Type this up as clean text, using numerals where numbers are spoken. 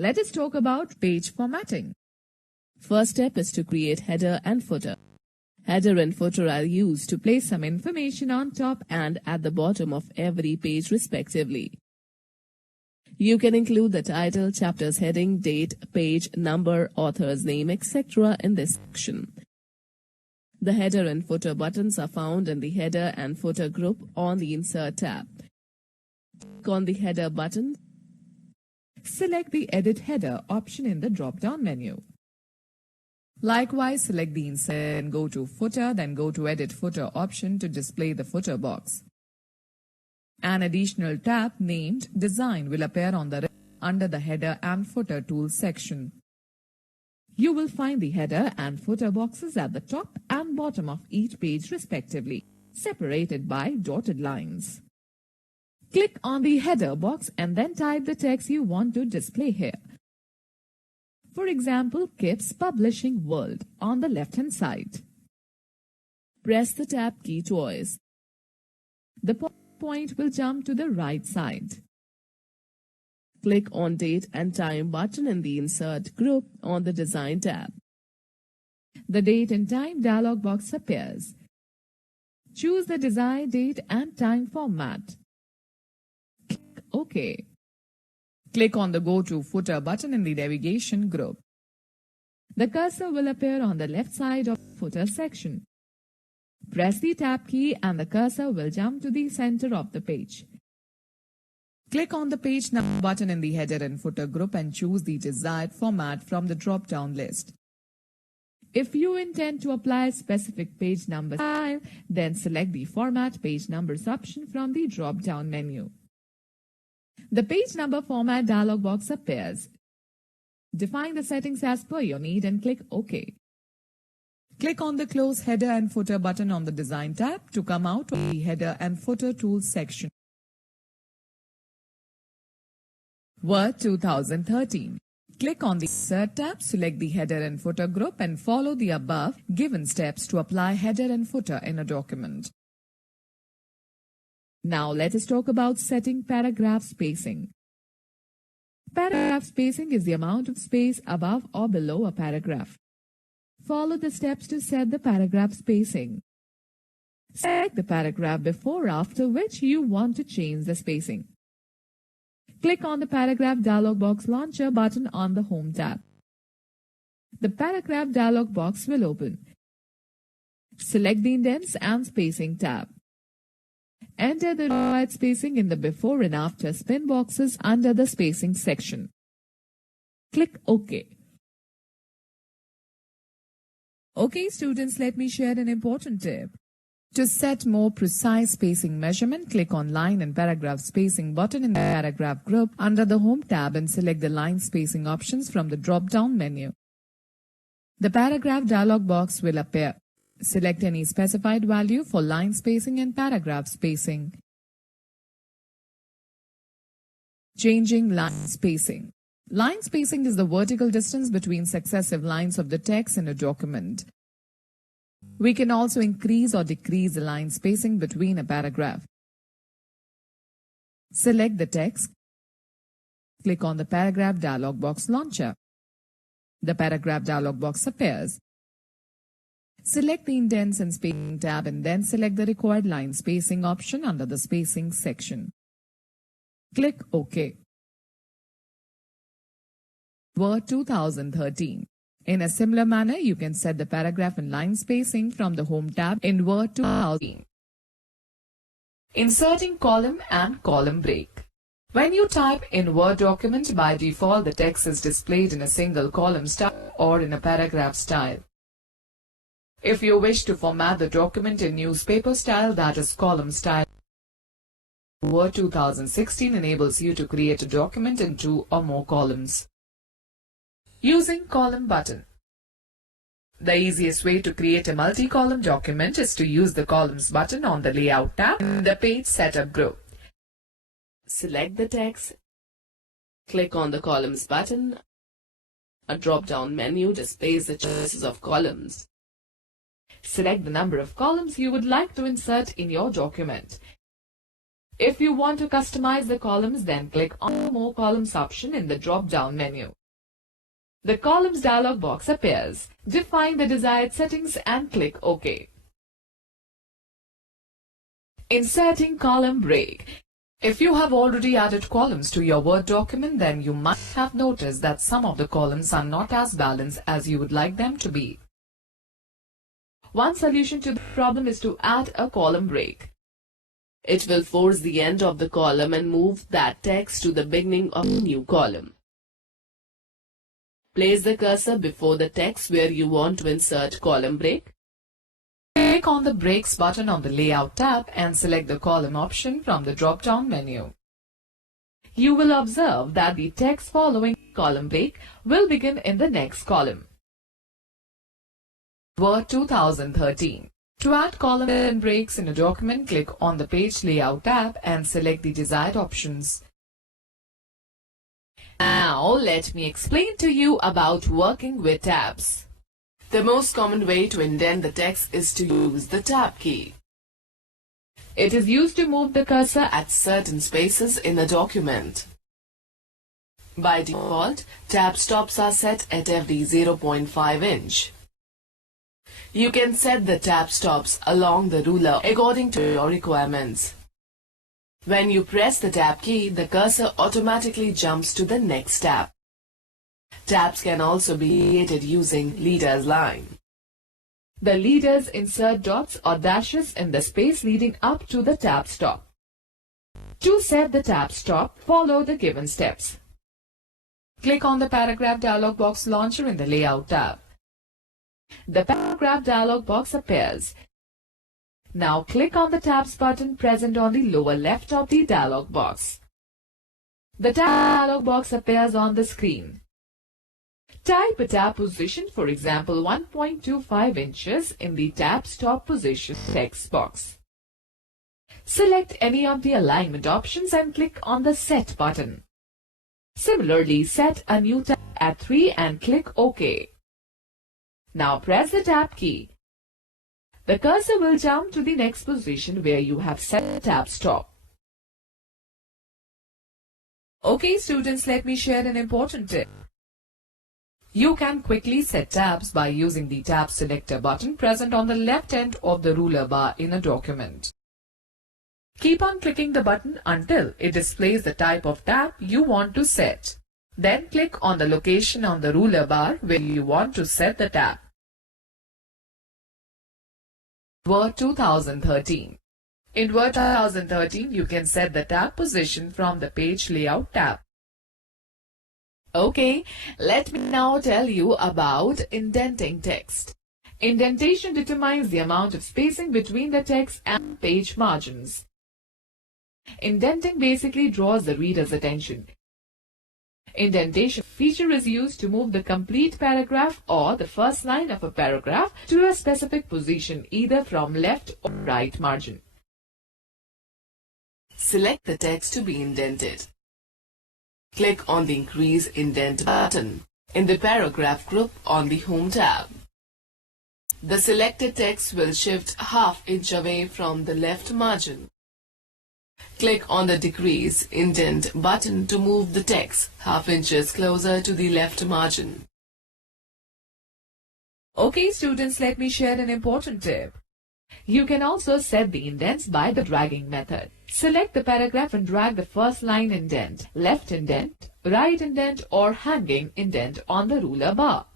Let us talk about page formatting. First step is to create header and footer. Header and footer are used to place some information on top and at the bottom of every page respectively. You can include the title, chapter's heading, date, page, number, author's name, etc. in this section. The header and footer buttons are found in the header and footer group on the Insert tab. Click on the header button. Select the Edit Header option in the drop-down menu. Likewise, select the Insert and go to Footer, then go to Edit Footer option to display the footer box. An additional tab named Design will appear on the right under the Header and Footer Tools section. You will find the header and footer boxes at the top and bottom of each page respectively, separated by dotted lines. Click on the header box and then type the text you want to display here. For example, Kids Publishing World on the left-hand side. Press the Tab key twice. The point will jump to the right side. Click on Date and Time button in the Insert group on the Design tab. The Date and Time dialog box appears. Choose the desired date and time format. Click OK. Click on the Go to Footer button in the Navigation group. The cursor will appear on the left side of the Footer section. Press the Tab key and the cursor will jump to the center of the page. Click on the Page Number button in the Header and Footer group and choose the desired format from the drop-down list. If you intend to apply a specific page number style, then select the Format Page Numbers option from the drop-down menu. The Page Number Format dialog box appears. Define the settings as per your need and click OK. Click on the Close Header and Footer button on the Design tab to come out of the Header and Footer Tools section. Word 2013. Click on the Insert tab, select the Header and Footer group and follow the above given steps to apply header and footer in a document. Now let us talk about setting paragraph spacing. Paragraph spacing is the amount of space above or below a paragraph. Follow the steps to set the paragraph spacing. Select the paragraph before or after which you want to change the spacing. Click on the Paragraph Dialog Box Launcher button on the Home tab. The Paragraph dialog box will open. Select the Indents and Spacing tab. Enter the required spacing in the before and after spin boxes under the spacing section. Click OK. Okay, students, let me share an important tip. To set more precise spacing measurement, click on Line and Paragraph Spacing button in the Paragraph group under the Home tab and select the line spacing options from the drop-down menu. The Paragraph dialog box will appear. Select any specified value for line spacing and paragraph spacing. Changing line spacing. Line spacing is the vertical distance between successive lines of the text in a document. We can also increase or decrease the line spacing between a paragraph. Select the text. Click on the Paragraph dialog box launcher. The Paragraph dialog box appears. Select the Indents and Spacing tab and then select the required line spacing option under the Spacing section. Click OK. Word 2013. In a similar manner, you can set the paragraph and line spacing from the Home tab in Word 2013. Inserting column and column break. When you type in Word document, by default the text is displayed in a single column style or in a paragraph style. If you wish to format the document in newspaper style, that is column style, Word 2016 enables you to create a document in 2 or more columns. Using column button. The easiest way to create a multi-column document is to use the Columns button on the Layout tab in the Page Setup group. Select the text. Click on the Columns button. A drop-down menu displays the choices of columns. Select the number of columns you would like to insert in your document. If you want to customize the columns, then click on the More Columns option in the drop-down menu. The Columns dialog box appears. Define the desired settings and click OK. Inserting column break. If you have already added columns to your Word document, then you might have noticed that some of the columns are not as balanced as you would like them to be. One solution to the problem is to add a column break. It will force the end of the column and move that text to the beginning of a new column. Place the cursor before the text where you want to insert column break. Click on the Breaks button on the Layout tab and select the Column option from the drop-down menu. You will observe that the text following column break will begin in the next column. Word 2013. To add column and breaks in a document, click on the Page Layout tab and select the desired options. Now, let me explain to you about working with tabs. The most common way to indent the text is to use the Tab key. It is used to move the cursor at certain spaces in a document. By default, tab stops are set at every 0.5 inch. You can set the tab stops along the ruler according to your requirements. When you press the Tab key, the cursor automatically jumps to the next tab. Tabs can also be created using leaders line. The leaders insert dots or dashes in the space leading up to the tab stop. To set the tab stop, follow the given steps. Click on the Paragraph dialog box launcher in the Layout tab. The Paragraph dialog box appears. Now click on the Tabs button present on the lower left of the dialog box. The Tab dialog box appears on the screen. Type a tab position, for example 1.25 inches, in the tab stop position text box. Select any of the alignment options and click on the Set button. Similarly, set a new tab at 3 and click OK. Now press the Tab key. The cursor will jump to the next position where you have set the tab stop. Okay students, let me share an important tip. You can quickly set tabs by using the Tab Selector button present on the left end of the ruler bar in a document. Keep on clicking the button until it displays the type of tab you want to set. Then click on the location on the ruler bar where you want to set the tab. Word 2013. In Word 2013, you can set the tab position from the Page Layout tab. Okay, let me now tell you about indenting text. Indentation determines the amount of spacing between the text and page margins. Indenting basically draws the reader's attention. Indentation feature is used to move the complete paragraph or the first line of a paragraph to a specific position, either from left or right margin. Select the text to be indented. Click on the Increase Indent button in the Paragraph group on the Home tab. The selected text will shift ½ inch away from the left margin. Click on the Decrease Indent button to move the text ½ inches closer to the left margin. Okay students, let me share an important tip. You can also set the indents by the dragging method. Select the paragraph and drag the first line indent, left indent, right indent or hanging indent on the ruler bar.